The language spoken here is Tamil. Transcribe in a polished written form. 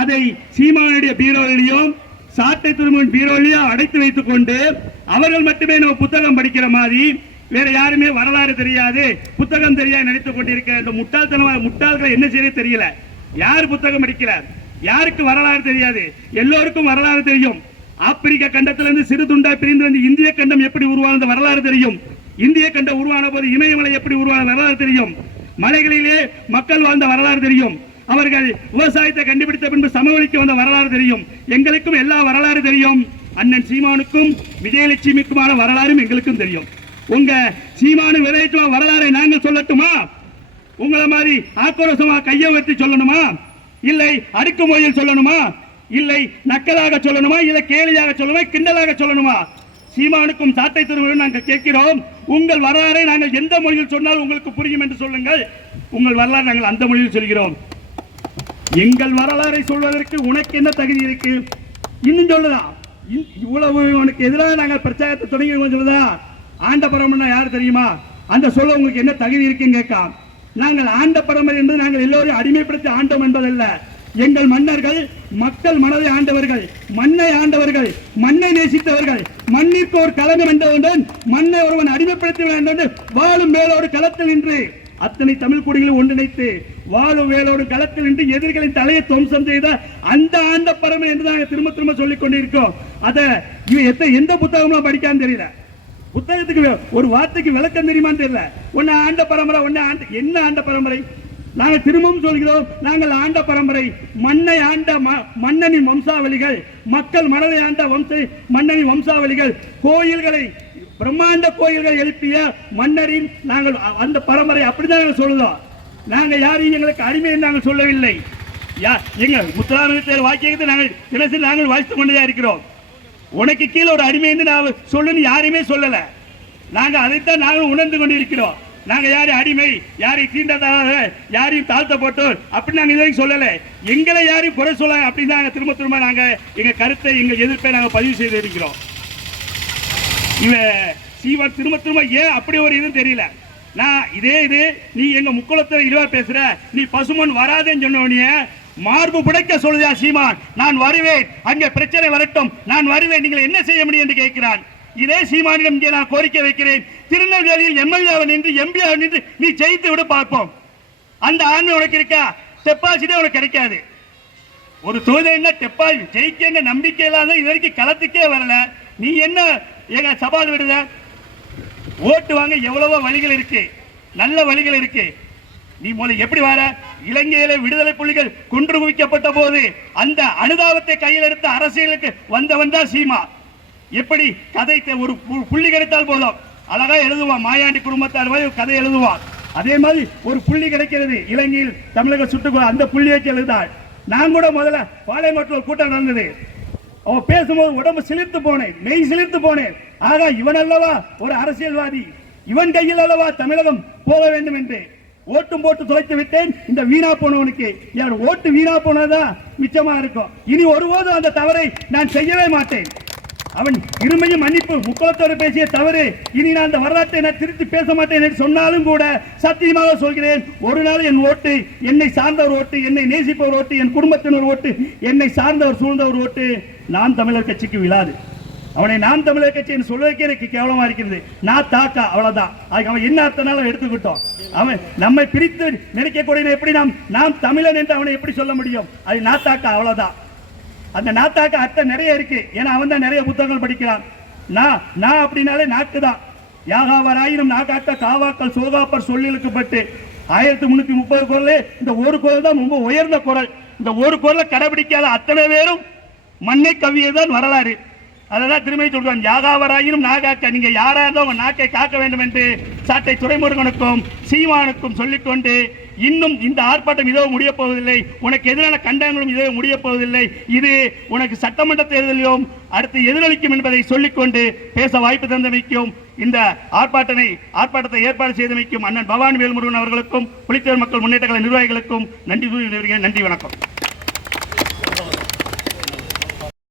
அதை சீமானுடைய பீரோவிலையும் சாட்டை துறைமுகன் பீரோவிலையும் அடைத்து வைத்துக் கொண்டு அவர்கள் மட்டுமே நம்ம புத்தகம் படிக்கிற மாதிரி வேற யாருமே வரலாறு தெரியாது புத்தகம் தெரியாது நினைத்துக் கொண்டிருக்கிற இந்த முட்டாள்கள் என்ன செய்ய தெரியல. யார் புத்தகம் படிக்கிறார்? யாருக்கு வரலாறு தெரியாது? எல்லோருக்கும் வரலாறு தெரியும். ஆப்பிரிக்க கண்டத்திலிருந்து சிறு துண்டா பிரிந்து வந்து இந்திய கண்டம் எப்படி உருவான வரலாறு தெரியும். இந்திய கண்டம் உருவான போது இமயமலை எப்படி உருவான வரலாறு தெரியும். மலைகளிலே மக்கள் வாழ்ந்த வரலாறு தெரியும். அவர்கள் விவசாயத்தை கண்டுபிடித்த பின்பு சமவெளிக்கு வந்த வரலாறு தெரியும். எங்களுக்கும் எல்லா வரலாறு தெரியும். அண்ணன் சீமானுக்கும் விஜயலட்சுமிக்குமான வரலாறும் எங்களுக்கும் தெரியும். உங்க சீமானு விளையாட்டு வரலாறை நாங்கள் சொல்லட்டுமா? உங்களை மாதிரி ஆக்ரோஷமா கையை வைத்து சொல்லணுமா? இல்லை அடுக்குமொழியில் சொல்லணுமா? இல்லை நக்கலாக சொல்லணுமா? இல்லை கேலியாக சொல்லணுமா? கிண்டலாக சொல்லணுமா? சீமானுக்கும் சாட்டை திருவிழும் நாங்கள் கேட்கிறோம். உங்கள் வரலாறை நாங்கள் எந்த மொழியில் சொன்னால் உங்களுக்கு புரியும் என்று சொல்லுங்கள். உங்கள் வரலாறு நாங்கள் அந்த மொழியில் சொல்கிறோம். எங்கள் வரலாறை சொல்வதற்கு உனக்கு என்ன தகுதி இருக்கு? இன்னும் சொல்லுதா? இவ்வளவு உனக்கு எதிராக நாங்கள் பிரச்சாரத்தை தொடங்கி சொல்லுதா? ஆண்ட பரம்பரை யார் தெரியுமா? அந்த சொல்ல உங்களுக்கு என்ன தகுதி இருக்குன்னு கேட்கா. நாங்கள் ஆண்ட பரம்பரை என்று நாங்கள் எல்லோரும் அடிமைப்படுத்தி ஆண்டோம் என்பதல்ல. எங்கள் மன்னர்கள் மக்கள் மனதை ஆண்டவர்கள், மண்ணை ஆண்டவர்கள், மண்ணை நேசித்தவர்கள். மண்ணிற்கு ஒரு களங்கம் என்றவுடன் மண்ணை ஒருவன் அடிமைப்படுத்த வேண்டும். வாழும் வேலோடு களத்தில் நின்று அத்தனை தமிழ் குடிகளை ஒன்றிணைத்து வாழும் வேலோடு களத்தில் நின்று எதிரிகளின் தலையை துவம்சம் செய்த அந்த ஆண்ட பரம்பரை என்று நாங்கள் திரும்ப திரும்ப சொல்லிக் கொண்டிருக்கோம். அதை எந்த புத்தகமும் படிக்கான்னு தெரியல. புத்தகத்துக்கு ஒரு வார்த்தைக்கு விளக்கம் தெரியுமான்னு தெரியல. ஒன்னு ஆண்ட பரம்பரை, ஒன்னு என்ன ஆண்ட பரம்பரை? நாங்கள் திரும்பவும் சொல்கிறோம், நாங்கள் ஆண்ட பரம்பரை. மண்ணை ஆண்ட மன்னனின் வம்சாவளிகள், மக்கள் மனதை ஆண்ட மன்னனின் வம்சாவளிகள், கோயில்களை பிரம்மாண்ட கோயில்களை எழுப்பிய மன்னரின் நாங்கள் அந்த பரம்பரை. அப்படிதான் நாங்கள் சொல்லுதோம். நாங்கள் யாரையும் எங்களுக்கு அடிமை நாங்கள் சொல்லவில்லை. எங்கள் முத்துராமலிங்க வாக்கியத்தை நாங்கள் தினசரி நாங்கள் வாழ்த்து கொண்டுதான் இருக்கிறோம். உனக்கு கீழே ஒரு அடிமை என்று நான் சொல்லுன்னு யாரையுமே சொல்லல. நாங்கள் அதைத்தான் நாங்கள் உணர்ந்து கொண்டிருக்கிறோம். நாங்க யாரும் அடிமை, யாரையும் தீண்டதாக, யாரையும் தாழ்த்தப்பட்டு அப்படி நாங்க இதுவரைக்கும் சொல்லல. எங்களை யாரையும் குறை சொல்ல அப்படின்னு நாங்க திரும்ப திரும்ப நாங்க எங்க கருத்தை, எங்க எதிர்ப்பை நாங்க பதிவு செய்து இருக்கிறோம். சீவன் திரும்ப திரும்ப ஏன் அப்படி ஒரு இது தெரியல. நான் இது நீ எங்க முக்குளத்தை இழிவா பேசுற, நீ பசுமன் வராதேன்னு சொன்ன மார்பு புடைக்க சொல்லுதா சீமான். நான் வருவேன், அங்கே பிரச்சனை வரட்டும், நான் வருவேன், நீங்கள் என்ன செய்ய முடியும் என்று கேட்கிறான். இதே சீமானிடம் இங்கே நான் கோரிக்கை வைக்கிறேன். திருநெல்வேலியில் எம்எல்ஏவை நின்று எம்பியாக நின்று நீ ஜெயித்து விட பார்ப்போம். அந்த ஆண்மை உனக்கு இருக்கா? டெபாசிட்டே உனக்கு கிடைக்காது. ஒரு தொகுதியில் டெபாசிட் ஜெயிக்க நம்பிக்கை இல்லாத இது வரைக்கும் களத்துக்கே வரல. நீ என்ன எங்க சவால் விடுத? ஓட்டு வாங்க எவ்வளவோ வழிகள் இருக்கு, நல்ல வழிகள் இருக்கு. நீ முதல்ல எப்படி வர? இலங்கையில விடுதலை புலிகள் கொன்று குவிக்கப்பட்ட போது அந்த அனுதாபத்தை கையில் எடுத்த அரசியலுக்கு வந்தவன் தான் சீமா. எப்படி கதை ஒரு புள்ளி கிடைத்தால் போதும் அழகா எழுதுவான். மாயாண்டி குடும்பத்தார் கதை எழுதுவான். அதே மாதிரி ஒரு புள்ளி கிடைக்கிறது. இலங்கையில் தமிழக சுட்டு அந்த புள்ளியை எழுதாள். நான் கூட முதல்ல பாளையங்கோட்டில் கூட்டம் நடந்தது. அவன் பேசும்போது உடம்பு சிலிர்த்து போனேன், மெய் சிலிர்த்து போனேன். ஆகா, இவன் அல்லவா ஒரு அரசியல்வாதி, இவன் கையில் அல்லவா தமிழகம் போக வேண்டும் என்று ஓட்டும் போட்டு தொலைத்து விட்டேன். இந்த வீணா போனவனுக்கு என் ஓட்டு வீணா போனதான் மிச்சமா இருக்கும். இனி ஒருபோதும் அந்த தவறை நான் செய்யவே மாட்டேன். அவன் இருமையும் மன்னிப்பு முக்குளத்தோடு பேசிய தவறு. இனி நான் அந்த வரலாற்றை நான் திருத்தி பேச மாட்டேன் என்று சொன்னாலும் கூட சத்தியமாக சொல்கிறேன், ஒரு நாள் என் ஓட்டு, என்னை சார்ந்தவர் ஓட்டு, என்னை நேசிப்பவர் ஓட்டு, என் குடும்பத்தினர் ஓட்டு, என்னை சார்ந்தவர் சூழ்ந்தவர் ஓட்டு நாம் தமிழர் கட்சிக்கு விழாது. அவனை நாம் தமிழர் கட்சி என்று சொல்வதற்கே எனக்கு கேவலமா இருக்கிறது. நான் தாக்கா அவ்வளவுதான். அவன் என்ன அர்த்தனாலும் எடுத்துக்கிட்டோம். அவன் நம்மை பிரித்து நினைக்கக்கூடிய எப்படி நாம் தமிழன் என்று அவனை எப்படி சொல்ல முடியும்? அது நாத்தாக்கா அவ்வளவுதான். அந்த நாத்தாக்க அர்த்தம் நிறைய இருக்கு. ஏன்னா அவன் தான் நிறைய புத்தகங்கள் படிக்கிறான். நான் அப்படின்னாலே நாக்கு தான். யாகாவராயினும் நாக்காக்க காவாக்கள் சோகாப்பர் சொல்லிழுக்கப்பட்டு 1330 குரல். இந்த ஒரு குரல் தான் ரொம்ப உயர்ந்த குரல். இந்த ஒரு குரலை கடைபிடிக்காத அத்தனை பேரும் மண்ணை கவ்வியதான் வரலாறு. அதான் திரும்பி சொல்றான், யாகாவராயினும் நாகாக்க. நீங்க யாரா இருந்தாலும் உங்க நாக்கை காக்க வேண்டும் என்று சாட்டை துரைமுருகனுக்கும் சீமானுக்கும் சொல்லிக்கொண்டு இன்னும் இந்த ஆர்ப்பாட்டம் இதோ முடிய போவதில்லை. உனக்கு எதிரான கண்டனங்களும் இதோ முடிய போவதில்லை. இது உனக்கு சட்டமன்ற தேர்தலிலும் அடுத்து எதிரொலிக்கும் என்பதை சொல்லிக்கொண்டு பேச வாய்ப்பு தந்தமைக்கும் இந்த ஆர்ப்பாட்டத்தை ஏற்பாடு செய்தமைக்கும் அண்ணன் பவானி வேல்முருகன் அவர்களுக்கும் புலித்தேவர் மக்கள் முன்னேற்ற கழக நிர்வாகிகளுக்கும் நன்றி. நன்றி, வணக்கம்.